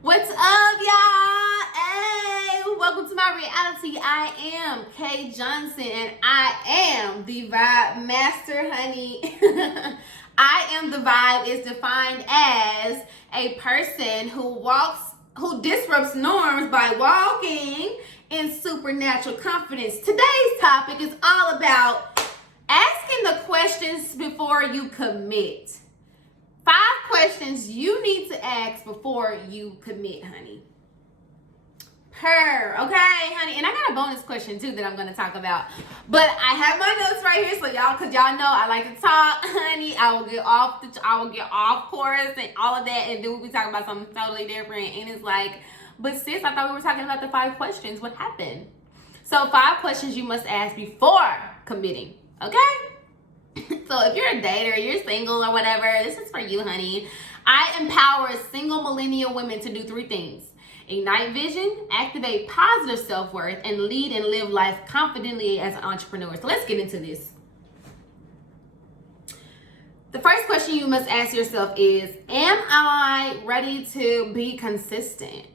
What's up, y'all? Hey, welcome to my reality. I am Kay Johnson, and I am the Vibe Master, honey. I am the vibe is defined as a person who disrupts norms by walking in supernatural confidence. Today's topic is all about asking the questions before you commit. 5 questions you need to ask before you commit, honey. Okay, honey. And I got a bonus question too that I'm gonna talk about. But I have my notes right here, so cause y'all know I like to talk, honey. I will get off course and all of that, and then we'll be talking about something totally different. And it's like, but sis, I thought we were talking about the 5 questions. What happened? So 5 questions you must ask before committing. Okay? So if you're a dater, you're single or whatever, this is for you, honey. I empower single millennial women to do 3 things. Ignite vision, activate positive self-worth, and lead and live life confidently as an entrepreneur. So let's get into this. The first question you must ask yourself is, am I ready to be consistent?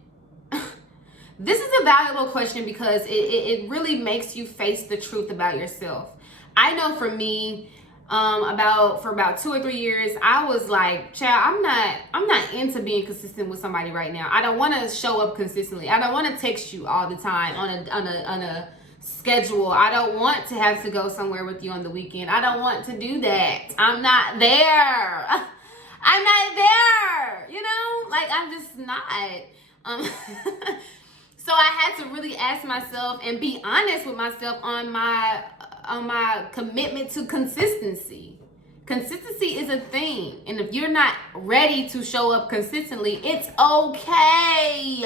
This is a valuable question because it really makes you face the truth about yourself. I know for me, for about 2 or 3 years, I was like, child, I'm not into being consistent with somebody right now. I don't want to show up consistently. I don't want to text you all the time on a schedule. I don't want to have to go somewhere with you on the weekend. I don't want to do that. I'm not there. I'm not there. Like I'm just not. So I had to really ask myself and be honest with myself on my commitment to consistency. Consistency is a thing, and if you're not ready to show up consistently, it's okay.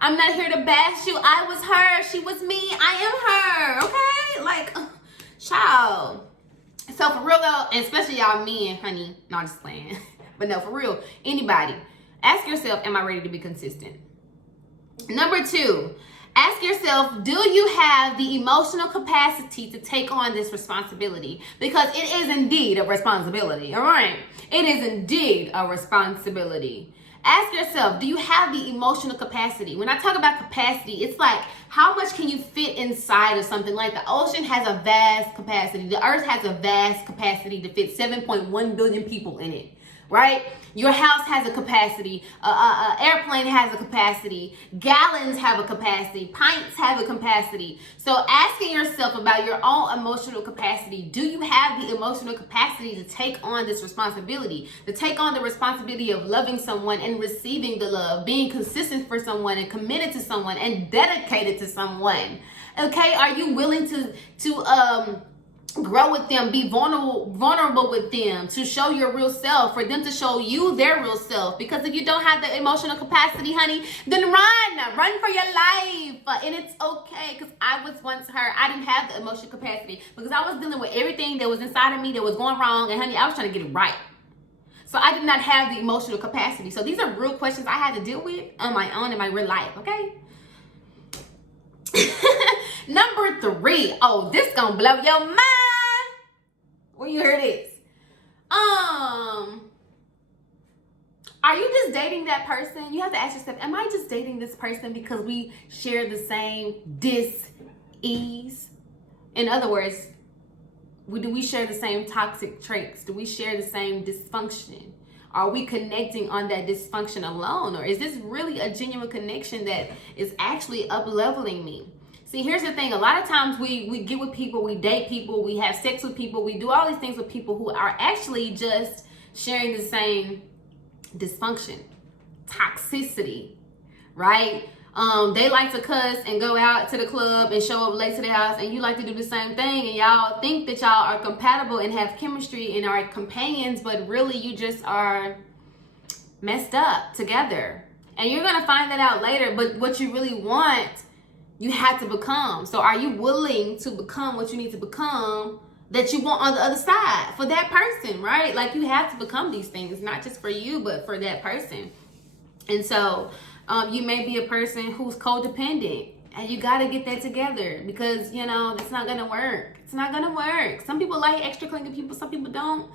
I'm not here to bash you. I was her, she was me, I am her. Okay, like, child. So for real though, and especially y'all men, honey, not just playing, but no, for real, anybody, ask yourself, am I ready to be consistent? Number 2, ask yourself, do you have the emotional capacity to take on this responsibility? Because it is indeed a responsibility, all right? It is indeed a responsibility. Ask yourself, do you have the emotional capacity? When I talk about capacity, it's like, how much can you fit inside of something? Like the ocean has a vast capacity. The earth has a vast capacity to fit 7.1 billion people in it. Right? Your house has a capacity, airplane has a capacity, gallons have a capacity, pints have a capacity. So asking yourself about your own emotional capacity, do you have the emotional capacity to take on this responsibility, to take on the responsibility of loving someone and receiving the love, being consistent for someone and committed to someone and dedicated to someone? Okay, are you willing to grow with them, be vulnerable with them, to show your real self, for them to show you their real self? Because if you don't have the emotional capacity, honey, then run for your life. And it's okay, because I was once her. I didn't have the emotional capacity because I was dealing with everything that was inside of me that was going wrong, and honey, I was trying to get it right. So I did not have the emotional capacity. So these are real questions I had to deal with on my own in my real life, okay? Number 3. Oh, this gonna blow your mind when you hear this. Are you just dating that person? You have to ask yourself, am I just dating this person because we share the same dis-ease? In other words, do we share the same toxic traits? Do we share the same dysfunction? Are we connecting on that dysfunction alone? Or is this really a genuine connection that is actually up-leveling me? See, here's the thing. A lot of times we get with people, we date people, we have sex with people, we do all these things with people who are actually just sharing the same dysfunction, toxicity, right? They like to cuss and go out to the club and show up late to the house, and you like to do the same thing, and y'all think that y'all are compatible and have chemistry and are companions, but really you just are messed up together. And you're gonna find that out later, but what you really want, you have to become. So are you willing to become what you need to become that you want on the other side for that person, right? Like you have to become these things, not just for you, but for that person. And so you may be a person who's codependent, and you got to get that together, because it's not gonna work. It's not gonna work. Some people like extra clingy people, some people don't.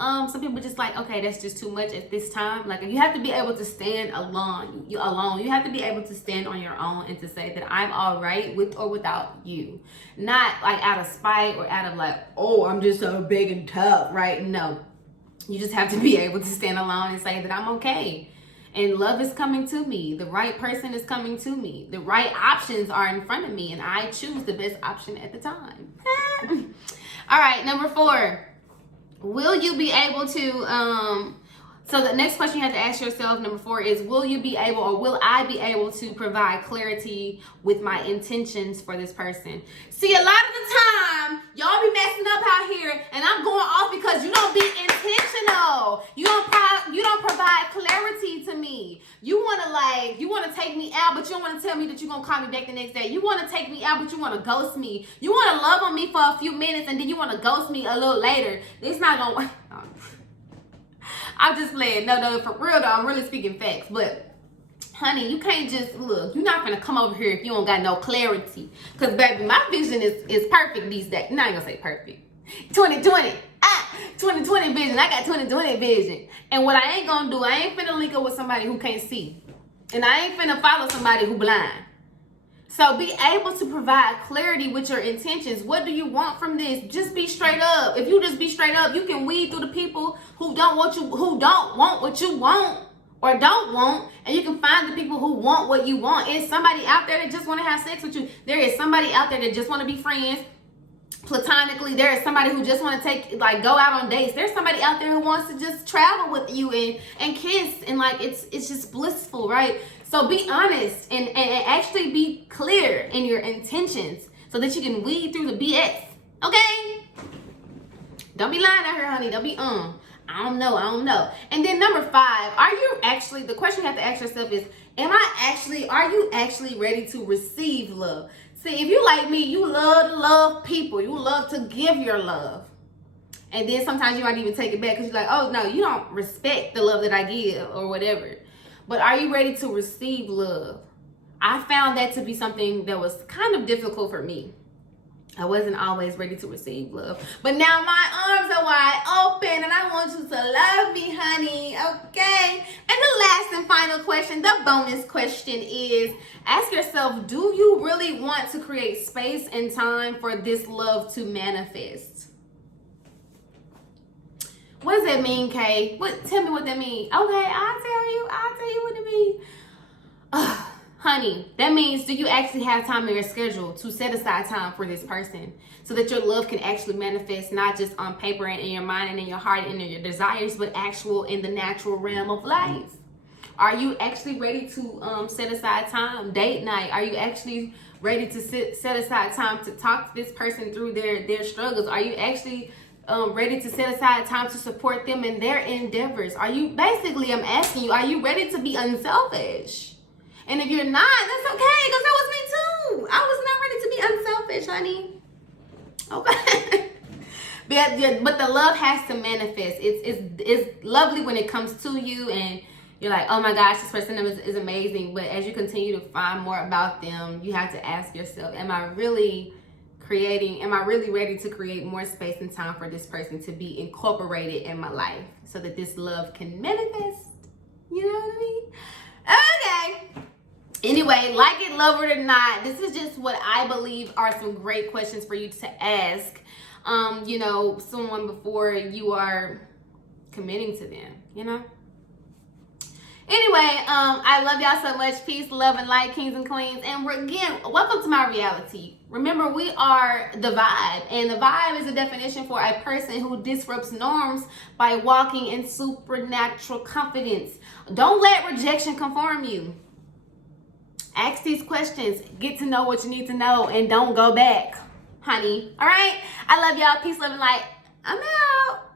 Some people just like, okay, that's just too much at this time. Like, you have to be able to stand alone. You have to be able to stand on your own and to say that I'm all right with or without you. Not like out of spite or out of like, oh, I'm just so big and tough, right? No. You just have to be able to stand alone and say that I'm okay. And love is coming to me. The right person is coming to me. The right options are in front of me, and I choose the best option at the time. All right, number 4. Will you be able to, so the next question you have to ask yourself, number 4, is will you be able, or will I be able to provide clarity with my intentions for this person? See, a lot of the time, y'all be messing up out here, and I'm going off because you don't be intentional. You don't provide clarity to me. You want to take me out, but you don't want to tell me that you're going to call me back the next day. You want to take me out, but you want to ghost me. You want to love on me for a few minutes, and then you want to ghost me a little later. It's not going to work. I'm just playing. No, for real though, I'm really speaking facts. But honey, you can't just look. You're not gonna come over here if you don't got no clarity. Cause baby, my vision is perfect these days. Not gonna say perfect. 2020 vision. I got 2020 vision. And what I ain't gonna do, I ain't finna link up with somebody who can't see, and I ain't finna follow somebody who blind. So be able to provide clarity with your intentions. What do you want from this? Just be straight up. If you just be straight up, you can weed through the people who don't want what you want or don't want, and you can find the people who want what you want. Is somebody out there that just want to have sex with you. There is somebody out there that just want to be friends platonically. There is somebody who just want to go out on dates. There's somebody out there who wants to just travel with you and kiss, and it's just blissful, right? So be honest and actually be clear in your intentions so that you can weed through the BS. Okay? Don't be lying out here, honey. Don't be I don't know. And then number 5, the question you have to ask yourself is, are you actually ready to receive love? See, if you like me, you love to love people. You love to give your love. And then sometimes you might even take it back because you're like, oh no, you don't respect the love that I give or whatever. But are you ready to receive love? I found that to be something that was kind of difficult for me. I wasn't always ready to receive love. But now my arms are wide open and I want you to love me, honey. Okay? And the last and final question, the bonus question is, ask yourself, do you really want to create space and time for this love to manifest? What does that mean, Kay? Tell me what that means. Okay, I'll tell you what it means. Honey, that means, do you actually have time in your schedule to set aside time for this person so that your love can actually manifest, not just on paper and in your mind and in your heart and in your desires, but actual in the natural realm of life? Are you actually ready to set aside time, date night? Are you actually ready to set aside time to talk to this person through their struggles? Are you actually ready to set aside time to support them in their endeavors? I'm asking you, are you ready to be unselfish? And if you're not, that's okay, because that was me too. I was not ready to be unselfish, honey. Okay. But the love has to manifest. It's lovely when it comes to you and you're like, oh my gosh, this person is amazing. But as you continue to find more about them, you have to ask yourself, am I really ready to create more space and time for this person to be incorporated in my life so that this love can manifest? You know what I mean? Okay. Anyway, like it, love it or not, this is just what I believe are some great questions for you to ask, someone before you are committing to them, Anyway, I love y'all so much. Peace, love, and light, kings and queens. And welcome to my reality. Remember, we are the vibe. And the vibe is a definition for a person who disrupts norms by walking in supernatural confidence. Don't let rejection conform you. Ask these questions. Get to know what you need to know. And don't go back, honey. All right? I love y'all. Peace, love, and light. I'm out.